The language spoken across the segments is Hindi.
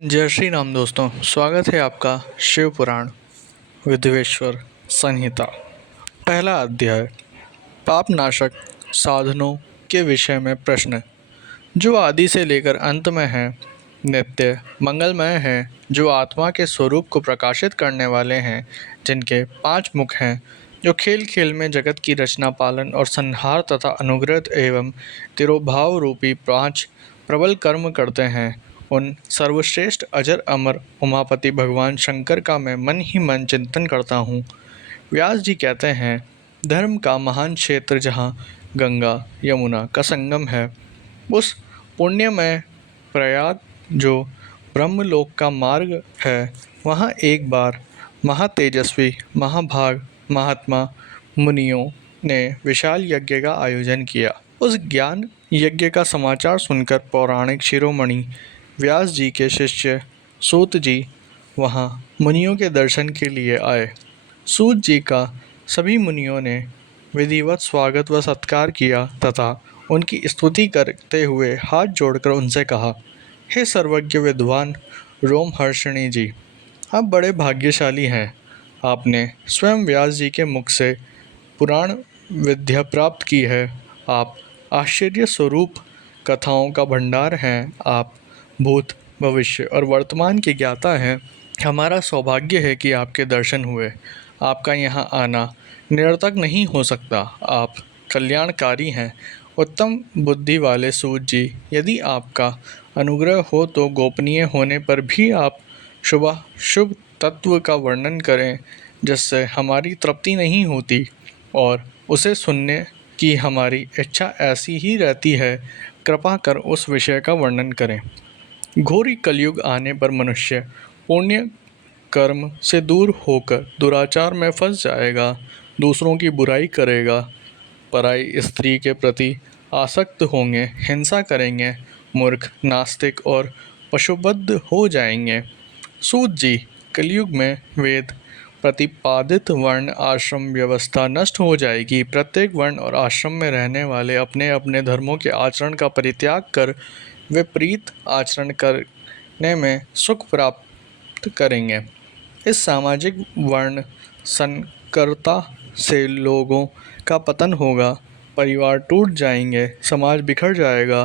जय श्री राम दोस्तों, स्वागत है आपका शिव पुराण विधवेश्वर संहिता। पहला अध्याय, पापनाशक साधनों के विषय में प्रश्न, जो आदि से लेकर अंत में हैं, नित्य मंगलमय हैं, जो आत्मा के स्वरूप को प्रकाशित करने वाले हैं, जिनके 5 मुख हैं, जो खेल खेल में जगत की रचना, पालन और संहार तथा अनुग्रह एवं तिरोभाव रूपी 5 प्रबल कर्म करते हैं, उन सर्वश्रेष्ठ अजर अमर उमापति भगवान शंकर का मैं मन ही मन चिंतन करता हूँ। व्यास जी कहते हैं, धर्म का महान क्षेत्र जहाँ गंगा यमुना का संगम है, उस पुण्यमय प्रयाग जो ब्रह्मलोक का मार्ग है, वहाँ एक बार महातेजस्वी महाभाग महात्मा मुनियों ने विशाल यज्ञ का आयोजन किया। उस ज्ञान यज्ञ का समाचार सुनकर पौराणिक शिरोमणि व्यास जी के शिष्य सूत जी वहाँ मुनियों के दर्शन के लिए आए। सूत जी का सभी मुनियों ने विधिवत स्वागत व सत्कार किया तथा उनकी स्तुति करते हुए हाथ जोड़कर उनसे कहा, हे सर्वज्ञ विद्वान रोमहर्षिणी जी, आप बड़े भाग्यशाली हैं। आपने स्वयं व्यास जी के मुख से पुराण विद्या प्राप्त की है। आप आश्चर्य स्वरूप कथाओं का भंडार हैं। आप भूत भविष्य और वर्तमान के ज्ञाता हैं। हमारा सौभाग्य है कि आपके दर्शन हुए। आपका यहाँ आना निरर्थक नहीं हो सकता। आप कल्याणकारी हैं। उत्तम बुद्धि वाले सूत जी, यदि आपका अनुग्रह हो तो गोपनीय होने पर भी आप शुभ तत्व का वर्णन करें, जिससे हमारी तृप्ति नहीं होती और उसे सुनने की हमारी इच्छा ऐसी ही रहती है। कृपा कर उस विषय का वर्णन करें। घोरी कलयुग आने पर मनुष्य पुण्य कर्म से दूर होकर दुराचार में फंस जाएगा, दूसरों की बुराई करेगा, पराई स्त्री के प्रति आसक्त होंगे, हिंसा करेंगे, मूर्ख नास्तिक और पशुबद्ध हो जाएंगे। सूत जी, कलयुग में वेद प्रतिपादित वर्ण आश्रम व्यवस्था नष्ट हो जाएगी। प्रत्येक वर्ण और आश्रम में रहने वाले अपने अपने धर्मों के आचरण का परित्याग कर विपरीत आचरण करने में सुख प्राप्त करेंगे। इस सामाजिक वर्ण संकरता से लोगों का पतन होगा, परिवार टूट जाएंगे, समाज बिखर जाएगा,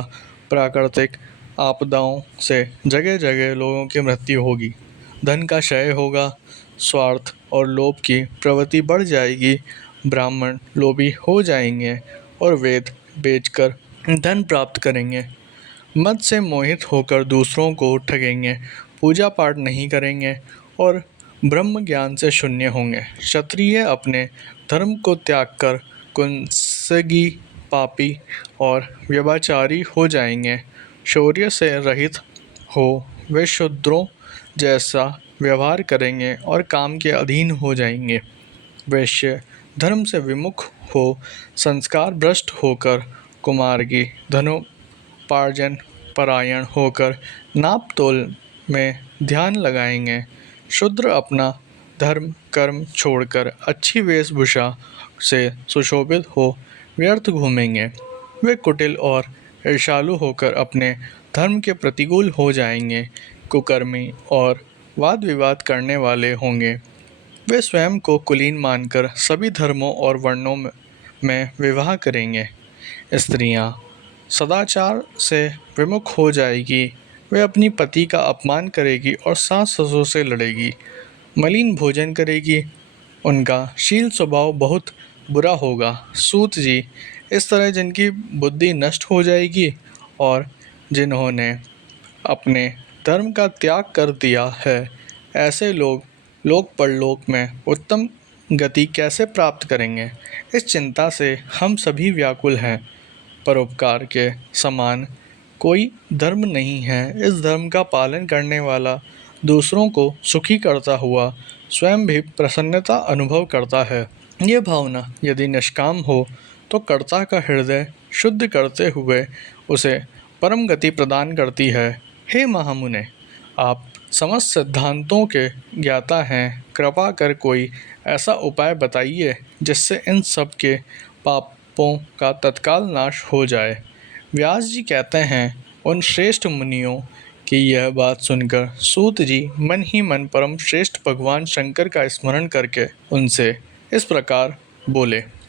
प्राकृतिक आपदाओं से जगह जगह लोगों की मृत्यु होगी, धन का क्षय होगा, स्वार्थ और लोभ की प्रवृत्ति बढ़ जाएगी, ब्राह्मण लोभी हो जाएंगे और वेद बेचकर धन प्राप्त करेंगे, मद से मोहित होकर दूसरों को ठगेंगे, पूजा पाठ नहीं करेंगे और ब्रह्म ज्ञान से शून्य होंगे। क्षत्रिय अपने धर्म को त्याग कर कुंसगी, पापी और व्यभिचारी हो जाएंगे। शौर्य से रहित हो वे शूद्रों जैसा व्यवहार करेंगे और काम के अधीन हो जाएंगे। वैश्य धर्म से विमुख हो संस्कार भ्रष्ट होकर कुमार्गी, धनोपार्जन परायण होकर नाप तोल में ध्यान लगाएंगे। शूद्र अपना धर्म कर्म छोड़कर अच्छी वेशभूषा से सुशोभित हो व्यर्थ घूमेंगे। वे कुटिल और ईर्ष्यालु होकर अपने धर्म के प्रतिकूल हो जाएंगे, कुकर्मी और वाद विवाद करने वाले होंगे। वे स्वयं को कुलीन मानकर सभी धर्मों और वर्णों में विवाह करेंगे। स्त्रियां सदाचार से विमुख हो जाएगी। वे अपनी पति का अपमान करेगी और सास ससुर से लड़ेगी, मलिन भोजन करेगी। उनका शील स्वभाव बहुत बुरा होगा। सूत जी, इस तरह जिनकी बुद्धि नष्ट हो जाएगी और जिन्होंने अपने धर्म का त्याग कर दिया है, ऐसे लोग लोक परलोक में उत्तम गति कैसे प्राप्त करेंगे? इस चिंता से हम सभी व्याकुल हैं। परोपकार के समान कोई धर्म नहीं है। इस धर्म का पालन करने वाला दूसरों को सुखी करता हुआ स्वयं भी प्रसन्नता अनुभव करता है। ये भावना यदि निष्काम हो तो कर्ता का हृदय शुद्ध करते हुए उसे परम गति प्रदान करती है। हे महामुने, आप समस्त सिद्धांतों के ज्ञाता हैं। कृपा कर कोई ऐसा उपाय बताइए जिससे इन सब के पापों का तत्काल नाश हो जाए। व्यास जी कहते हैं, उन श्रेष्ठ मुनियों कि यह बात सुनकर सूत जी मन ही मन परम श्रेष्ठ भगवान शंकर का स्मरण करके उनसे इस प्रकार बोले।